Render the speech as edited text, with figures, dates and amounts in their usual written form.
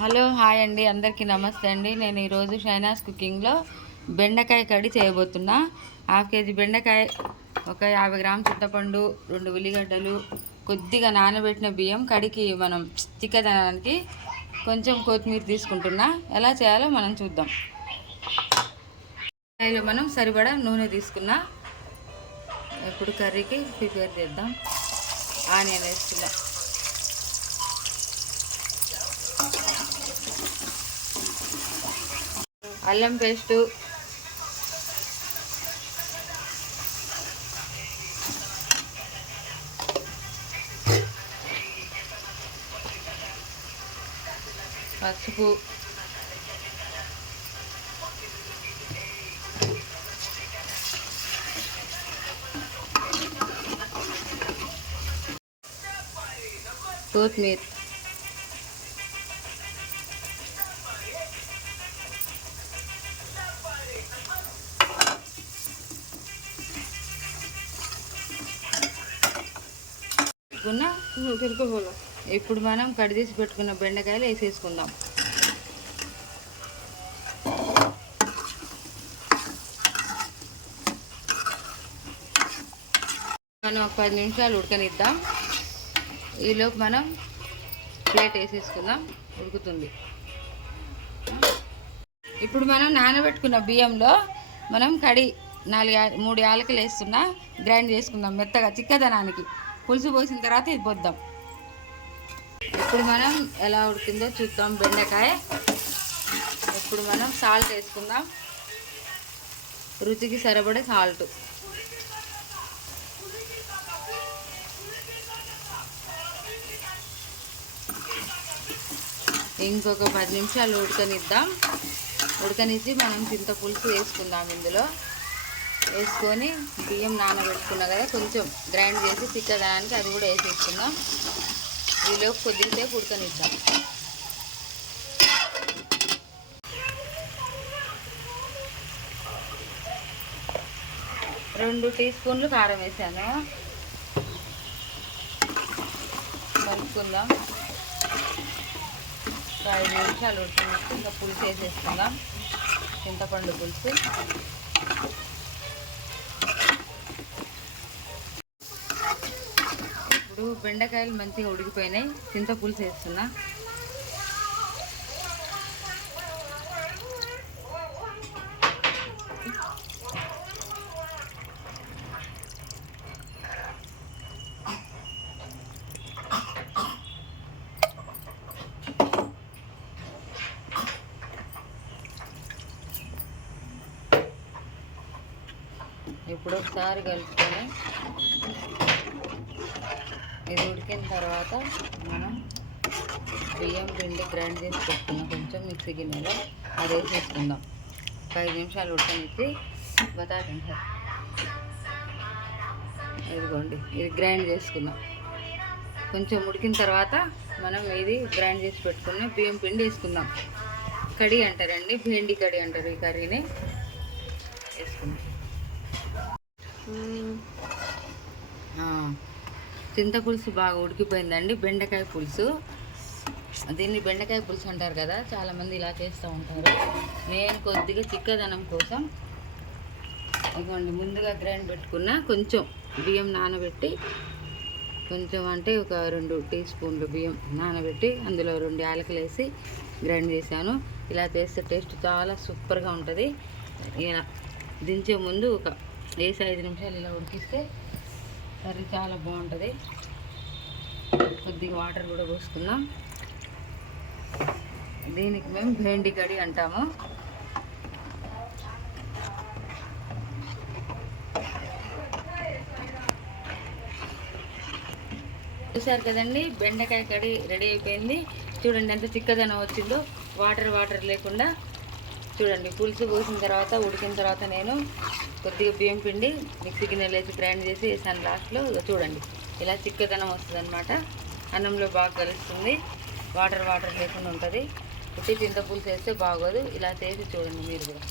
Hello hi అండి, అందరికీ నమస్తే అండి. నేను ఈరోజు షైనాస్ కుకింగ్లో బెండకాయ కర్రీ చేయబోతున్నా. హాఫ్ కేజీ బెండకాయ, ఒక 50 గ్రాముల చింతపండు, 2 ఉల్లిగడ్డలు, కొద్దిగా నానబెట్టిన బియ్యం, కడికి మనం చిక్కదనానికి కొంచెం కొత్తిమీర తీసుకుంటున్నా. ఎలా చేయాలో మనం చూద్దాం. కడాయిలో మనం సరిపడా నూనె తీసుకున్నా. ఇప్పుడు కర్రీకి ప్రిపేర్ చేద్దాం. ఆనియన్ వేసుకుందాం. అల్లం పేస్టు, పసుపు, కొత్తిమీర, ఇప్పుడు మనం కడిదీసి పెట్టుకున్న బెండకాయలు వేసేసుకుందాం. మనం ఒక 10 నిమిషాలు ఉడకనిద్దాం. ఈలోపు మనం ప్లేట్ వేసేసుకుందాం, ఉడుకుతుంది. ఇప్పుడు మనం నానబెట్టుకున్న బియ్యంలో మనం 3 యాలకులు వేస్తున్నా. గ్రైండ్ చేసుకుందాం మెత్తగా, చిక్కదనానికి. పులుసు పోసిన తర్వాత ఇది పోద్దాం. ఇప్పుడు మనం ఎలా ఉడికిందో చూద్దాం బెండకాయ. ఇప్పుడు మనం సాల్ట్ వేసుకుందాం, రుచికి సరిపడే సాల్ట్. ఇంకొక 10 నిమిషాలు ఉడకనిద్దాం. ఉడకనిచ్చి మనం చింతపులుసు వేసుకుందాం. ఇందులో వేసుకొని బియ్యం నానబెట్టుకున్నా కదా, కొంచెం గ్రైండ్ చేసి చిక్కదనానికి అది కూడా వేసేసుకుందాం. ఈలో కొద్దిసేపు ఉడకనిద్దాం. రెండు టీ స్పూన్లు కారం వేసాను. కలుపుకుందాం. 5 నిమిషాలు ఉడికినట్టు ఇంకా పులుసు వేసేసుకుందాం, చింతపండు పులుసు. ఇప్పుడు బెండకాయలు మంచిగా ఉడికిపోయినాయి. చింతపులుసు వేస్తున్నా. ఇప్పుడు ఒకసారి కలుపుకొని ఇది ఉడికిన తర్వాత మనం బియ్యం పిండి గ్రైండ్ చేసి పెట్టుకున్నాం కొంచెం మిక్సీ గిన్నెలో, అది వేసేసుకుందాం. 5 నిమిషాలు ఉడకనిచ్చి బతాకండి. ఇదిగోండి, ఇది గ్రైండ్ చేసుకున్నాం. కొంచెం ఉడికిన తర్వాత మనం ఇది గ్రైండ్ చేసి పెట్టుకున్న బియ్యం పిండి వేసుకుందాం. కడి అంటారండి, భేండి కడి అంటారు ఈ కర్రీని. వేసుకుందాం. చింతపులుసు బాగా ఉడికిపోయిందండి. బెండకాయ పులుసు, దీన్ని బెండకాయ పులుసు అంటారు కదా, చాలామంది ఇలా చేస్తూ ఉంటారు. నేను కొద్దిగా చిక్కదనం కోసం ఇదిగోండి ముందుగా గ్రైండ్ పెట్టుకున్న కొంచెం బియ్యం నానబెట్టి, కొంచెం అంటే ఒక 2 టీ స్పూన్లు బియ్యం నానబెట్టి అందులో 2 యాలకులు వేసి గ్రైండ్ చేశాను. ఇలా చేస్తే టేస్ట్ చాలా సూపర్గా ఉంటుంది. ఇలా దించే ముందు ఒక 5 నిమిషాలు ఇలా ఉడికిస్తే కర్రీ చాలా బాగుంటుంది. కొద్దిగా వాటర్ కూడా పోసుకుందాం. దీనికి మేము భేండి కడి అంటాము. చూసారు కదండి, బెండకాయ కడి రెడీ అయిపోయింది. చూడండి ఎంత చిక్కదనం వచ్చిందో, వాటర్ లేకుండా. చూడండి, పులుసు పోసిన తర్వాత ఉడికిన తర్వాత నేను కొద్దిగా బియ్యం పిండి మిక్సీ గిన్నెలు వేసి గ్రైండ్ చేసి వేసాను లాస్ట్లో. చూడండి ఇలా చిక్కదనం వస్తుంది అనమాట. అన్నంలో బాగా కలుస్తుంది, వాటర్ లేకుండా ఉంటుంది. ఉట్టి చింతపులుసు వేస్తే బాగోదు. ఇలా చేసి చూడండి మీరు కూడా.